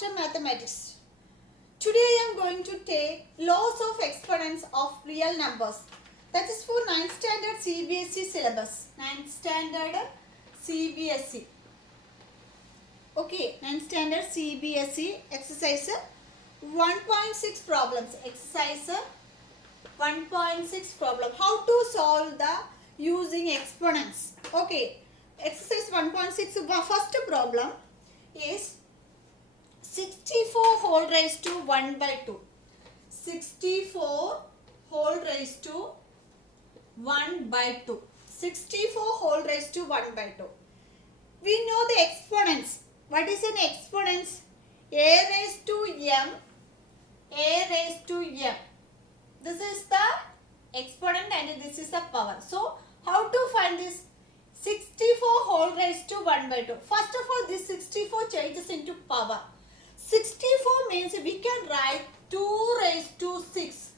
Master Mathematics. Today I am going to take laws of exponents of real numbers. That is for 9th standard CBSE syllabus. 9th standard CBSE. Okay, 9th standard CBSE exercise 1.6 problems. Exercise 1.6 problem. How to solve the using exponents. Okay, exercise 1.6 first problem is 64 whole raised to 1 by 2. 64 whole raised to 1 by 2. 64 whole raised to 1 by 2. We know the exponents. What is an exponents? A raised to m. A raised to m. This is the exponent and this is the power. So, how to find this? 64 whole raised to 1 by 2. First of all, this 64 changes into power. 64 means we can write 2 raised to 6.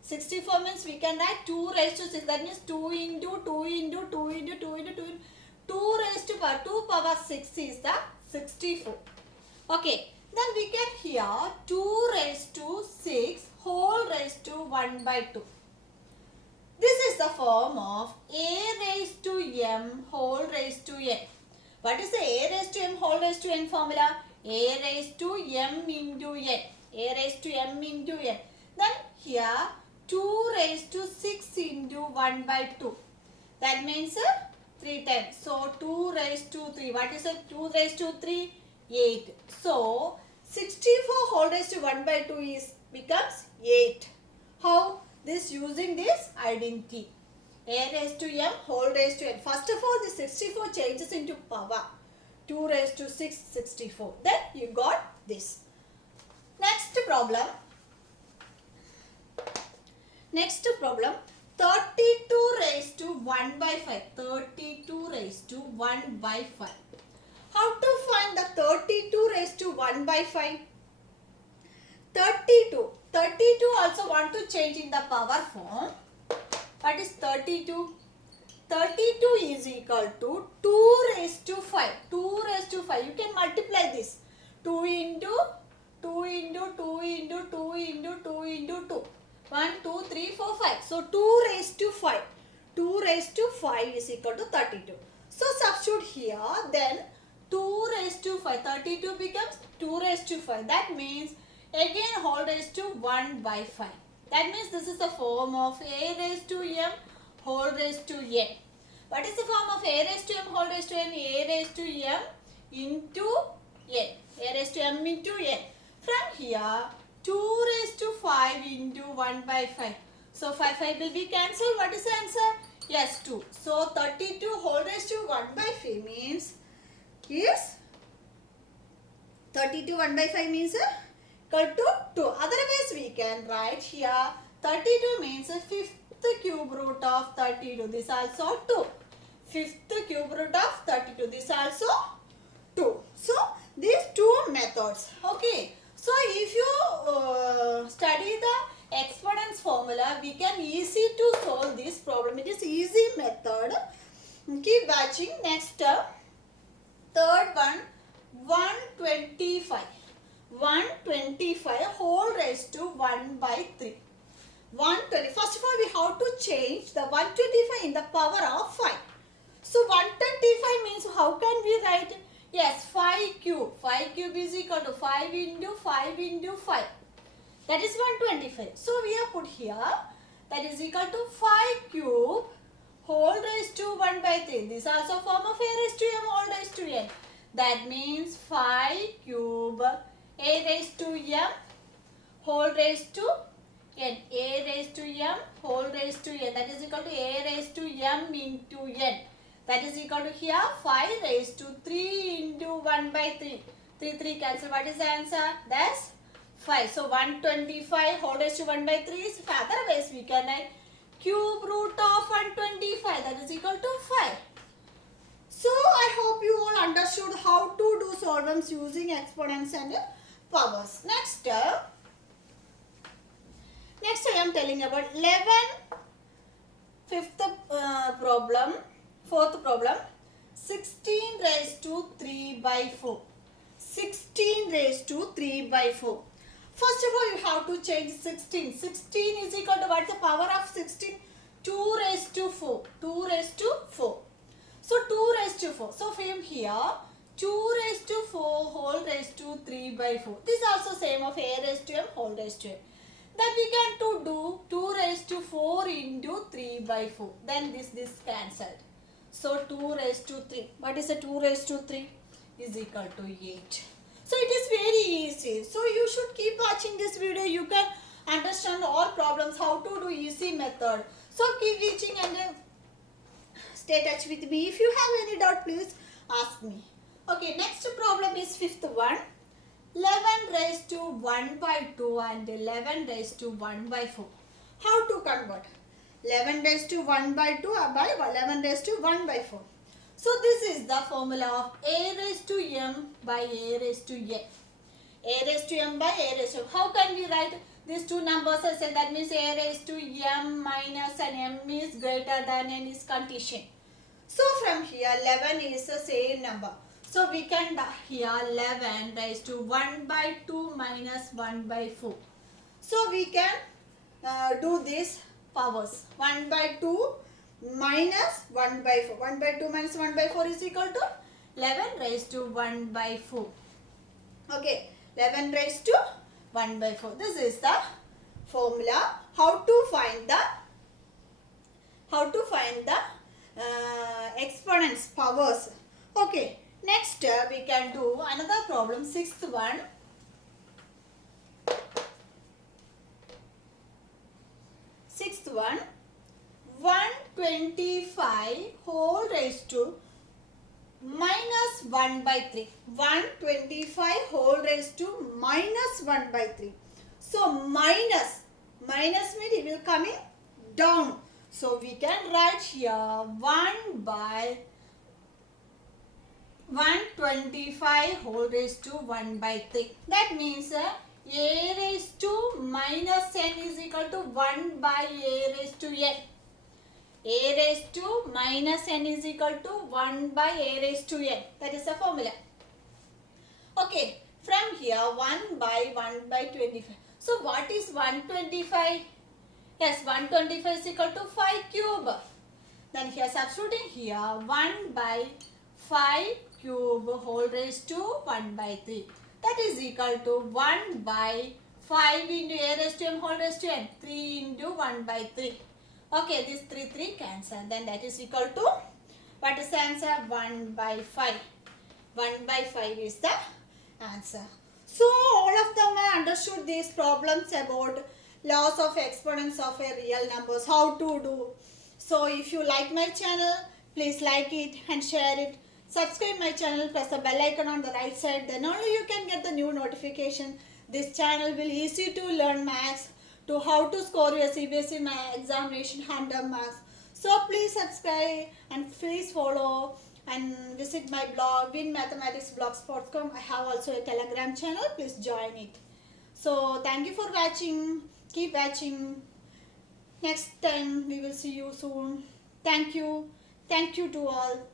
64 means we can write 2 raised to 6. That means 2 into 2 into 2 into 2 into 2 into 2 raised to power 2 power 6 is the 64. Okay. Then we get here 2 raised to 6 whole raised to 1 by 2. This is the form of a raised to m whole raised to n. What is the a raised to m whole raised to n formula? A raised to m into n. A raised to m into n. Then here 2 raised to 6 into 1 by 2. That means 3 times. So 2 raised to 3. What is it? 2 raised to 3? 8. So 64 whole raised to 1 by 2 is becomes 8. How? This using this identity. A raised to m whole raised to n. First of all, the 64 changes into power. 2 raised to 6, 64. Then you got this. Next problem. Next problem. 32 raised to 1 by 5. 32 raised to 1 by 5. How to find the 32 raised to 1 by 5? 32. 32 also want to change in the power form. What is 32? 32 is equal to 2 raised to 5. 2 raised to 5. You can multiply this. 2 into 2 into 2 into 2 into 2 into 2. 1, 2, 3, 4, 5. So 2 raised to 5. 2 raised to 5 is equal to 32. So substitute here. Then 2 raised to 5. 32 becomes 2 raised to 5. That means again whole raised to 1 by 5. That means this is the form of a raised to m whole raised to n. What is the form of a raised to m whole raised to n? A raised to m into n. A raised to m into n. From here, 2 raised to 5 into 1 by 5. So 5 will be cancelled. What is the answer? Yes, 2. So 32 whole raised to 1 by 5 means is 32 1 by 5 means equal to 2. Otherwise we can write here 32 means 5th cube root of 32. This also 2. 5th cube root of 32. This also 2. So these two methods. Okay. So if you study the exponents formula, we can easy to solve this problem. It is easy method. Keep watching. Next third one, 125. 125 whole raised to 1 by 3. 120. First of all, we have to change the 125 in the power of 5. So 125 means how can we write? Yes, 5 cube. 5 cube is equal to 5 into 5 into 5. That is 125. So we have put here that is equal to 5 cube whole raised to 1 by 3. This is also form of a raised to m whole raised to n. That means 5 cube a raised to m whole raised to n. A raised to m whole raised to n. That is equal to a raised to m into n. That is equal to here 5 raised to 3 into 1 by 3. 3 cancel. What is the answer? That's 5. So 125 whole raised to 1 by 3 is otherwise we can write cube root of 125. That is equal to 5. So I hope you all understood how to do solvents using exponents and powers. Next I am telling about 11 fourth problem 16 raised to 3 by 4. 16 raised to 3 by 4. First of all, you have to change 16. 16 is equal to what's the power of 16? 2 raised to 4. 2 raised to 4. So 2 raised to 4. So from here, 2 raised to 4 whole raised to 3 by 4. This is also same of a raised to m whole raised to m. Then we can do 2 raised to 4 into 3 by 4. Then this cancelled. So 2 raised to 3. What is the 2 raised to 3? Is equal to 8. So it is very easy. So you should keep watching this video. You can understand all problems, how to do easy method. So keep watching and stay touch with me. If you have any doubt, please ask me. Okay, next problem is fifth one. 11 raised to 1 by 2 and 11 raised to 1 by 4. How to convert? 11 raised to 1 by 2 by 11 raised to 1 by 4. So this is the formula of a raised to m by a raised to n. A raised to m by a raised to m. How can we write these two numbers as n? That means a raised to m minus and m is greater than n is condition. So from here 11 is the same number. So we can here 11 raised to 1 by 2 minus 1 by 4. So we can do these powers. 1 by 2 minus 1 by 4. 1 by 2 minus 1 by 4 is equal to 11 raised to 1 by 4. Okay, 11 raised to 1 by 4. This is the formula. How to find the exponents, powers. Okay. Next, we can do another problem, sixth one. Sixth one, 125 whole raised to minus 1 by 3. 125 whole raised to minus 1 by 3. So, minus means it will coming down. So, we can write here 1 by 125 whole raised to 1 by 3. That means a raised to minus n is equal to 1 by a raised to n. A raised to minus n is equal to 1 by a raised to n. That is the formula. Okay, from here 1 by 25. So what is 125? Yes, 125 is equal to 5 cube. Then here substituting here 1 by 5 cube whole raised to 1 by 3. That is equal to 1 by 5 into a raised to m whole raised to n. 3 into 1 by 3. Okay, this 3 cancel. Then that is equal to, what is the answer? 1 by 5. 1 by 5 is the answer. So all of them have understood these problems about laws of exponents of a real numbers. How to do. So if you like my channel, please like it and share it. Subscribe my channel, press the bell icon on the right side, then only you can get the new notification. This channel will easy to learn maths, to how to score your CBSE examination and maths. So please subscribe and please follow and visit my blog winmathematicsblogspot.com. I have also a Telegram channel, please join it. So thank you for watching, keep watching. Next time we will see you soon. Thank you to all.